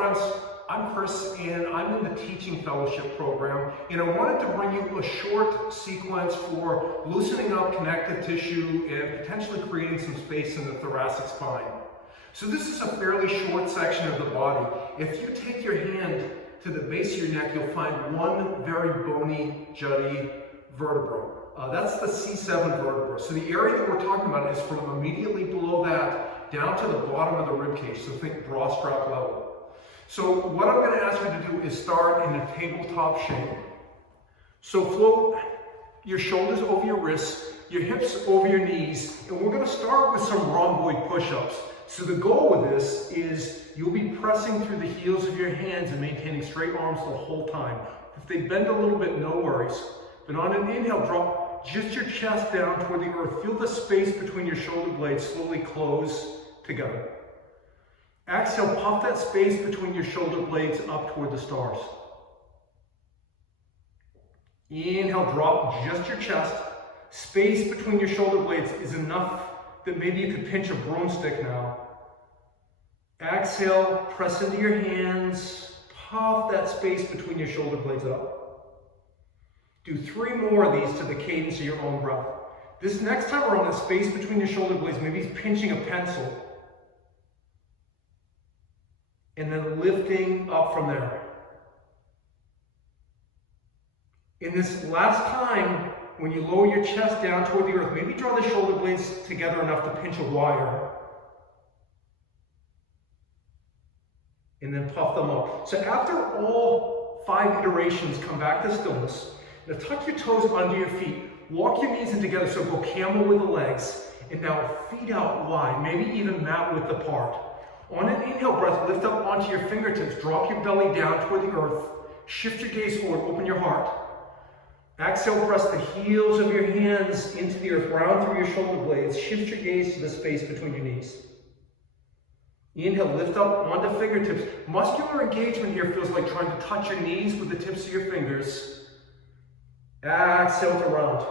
friends, I'm Chris and I'm in the teaching fellowship program, and I wanted to bring you a short sequence for loosening up connective tissue and potentially creating some space in the thoracic spine. So this is a fairly short section of the body. If you take your hand to the base of your neck, you'll find one very bony, jutty vertebra. That's the C7 vertebra. So the area that we're talking about is from immediately below that down to the bottom of the rib cage. So think bra strap level. So what I'm going to ask you to do is start in a tabletop shape. So float your shoulders over your wrists, your hips over your knees, and we're going to start with some rhomboid push-ups. So the goal with this is you'll be pressing through the heels of your hands and maintaining straight arms the whole time. If they bend a little bit, no worries. But on an inhale, drop just your chest down toward the earth. Feel the space between your shoulder blades slowly close together. Exhale, puff that space between your shoulder blades up toward the stars. Inhale, drop just your chest. Space between your shoulder blades is enough that maybe you could pinch a broomstick now. Exhale, press into your hands. Puff that space between your shoulder blades up. Do 3 more of these to the cadence of your own breath. This next time around, the space between your shoulder blades, maybe it's pinching a pencil. And then lifting up from there. In this last time, when you lower your chest down toward the earth, maybe draw the shoulder blades together enough to pinch a wire. And then puff them up. So after all 5 iterations, come back to stillness. Now tuck your toes under your feet. Walk your knees in together, so go camel with the legs. And now feet out wide, maybe even mat width apart. On an inhale breath, lift up onto your fingertips. Drop your belly down toward the earth. Shift your gaze forward, open your heart. Exhale, press the heels of your hands into the earth, round through your shoulder blades. Shift your gaze to the space between your knees. Inhale, lift up onto fingertips. Muscular engagement here feels like trying to touch your knees with the tips of your fingers. Exhale to round.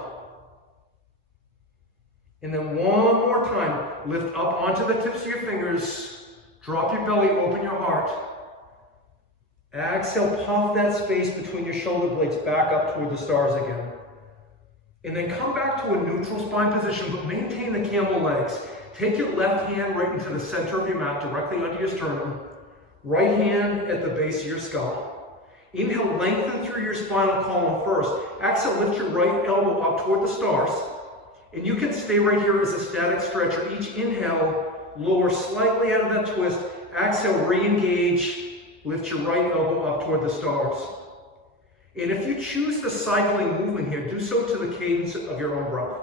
And then one more time, lift up onto the tips of your fingers. Drop your belly, open your heart. Exhale, puff that space between your shoulder blades back up toward the stars again. And then come back to a neutral spine position, but maintain the camel legs. Take your left hand right into the center of your mat, directly under your sternum. Right hand at the base of your skull. Inhale, lengthen through your spinal column first. Exhale, lift your right elbow up toward the stars. And you can stay right here as a static stretcher. Each inhale, lower slightly out of that twist. Exhale, re-engage. Lift your right elbow up toward the stars. And if you choose the cycling movement here, do so to the cadence of your own breath.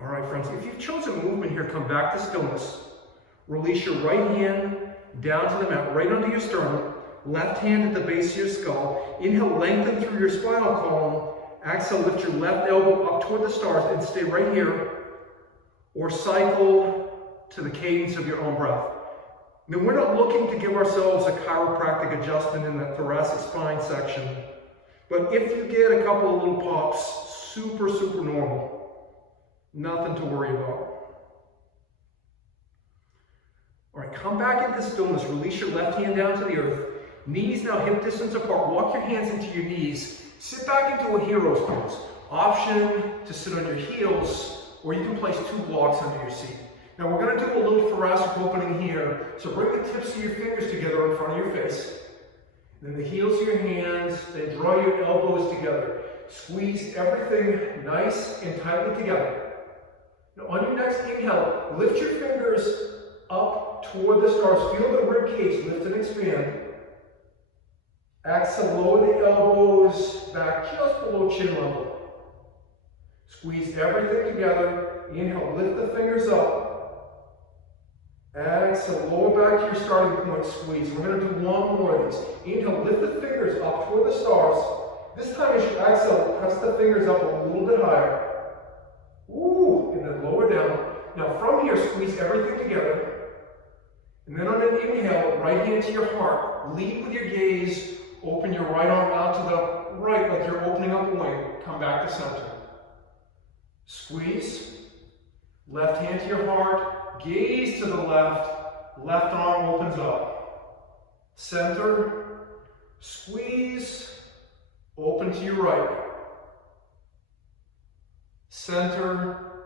All right, friends, if you've chosen movement here, come back to stillness. Release your right hand down to the mat, right under your sternum. Left hand at the base of your skull. Inhale, lengthen through your spinal column. Exhale, lift your left elbow up toward the stars and stay right here. Or cycle to the cadence of your own breath. Now, we're not looking to give ourselves a chiropractic adjustment in that thoracic spine section. But if you get a couple of little pops, super normal. Nothing to worry about. All right, come back into stillness. Release your left hand down to the earth. Knees now hip distance apart. Walk your hands into your knees. Sit back into a hero's pose. Option to sit on your heels, or you can place 2 blocks under your seat. Now we're going to do a little thoracic opening here. So bring the tips of your fingers together in front of your face. Then the heels of your hands, then draw your elbows together. Squeeze everything nice and tightly together. Now on your next inhale, lift your fingers up toward the stars. Feel the rib cage lift and expand. Exhale, lower the elbows back just below chin level. Squeeze everything together. Inhale, lift the fingers up. Exhale, lower back to your starting point, squeeze. We're going to do 1 more of these. Inhale, lift the fingers up toward the stars. This time as you exhale, press the fingers up a little bit higher. Ooh, and then lower down. Now from here, squeeze everything together. And then on an inhale, right hand to your heart. Lead with your gaze. Open your right arm out to the right like you're opening up a wing. Come back to center. Squeeze. Left hand to your heart, gaze to the left, left arm opens up. Center, squeeze, open to your right. Center,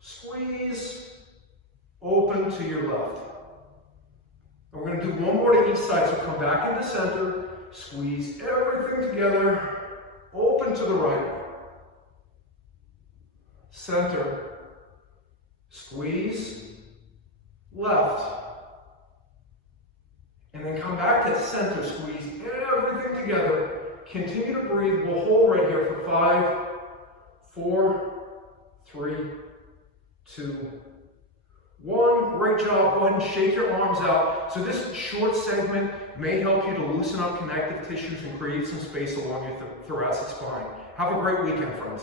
squeeze, open to your left. And we're going to do one more to each side, so come back into center, squeeze everything together, open to the right. Center, squeeze, left. And then come back to center, squeeze everything together. Continue to breathe. We'll hold right here for 5, 4, 3, 2, 1. Great job. Go ahead and shake your arms out. So this short segment may help you to loosen up connective tissues and create some space along your thoracic spine. Have a great weekend, friends.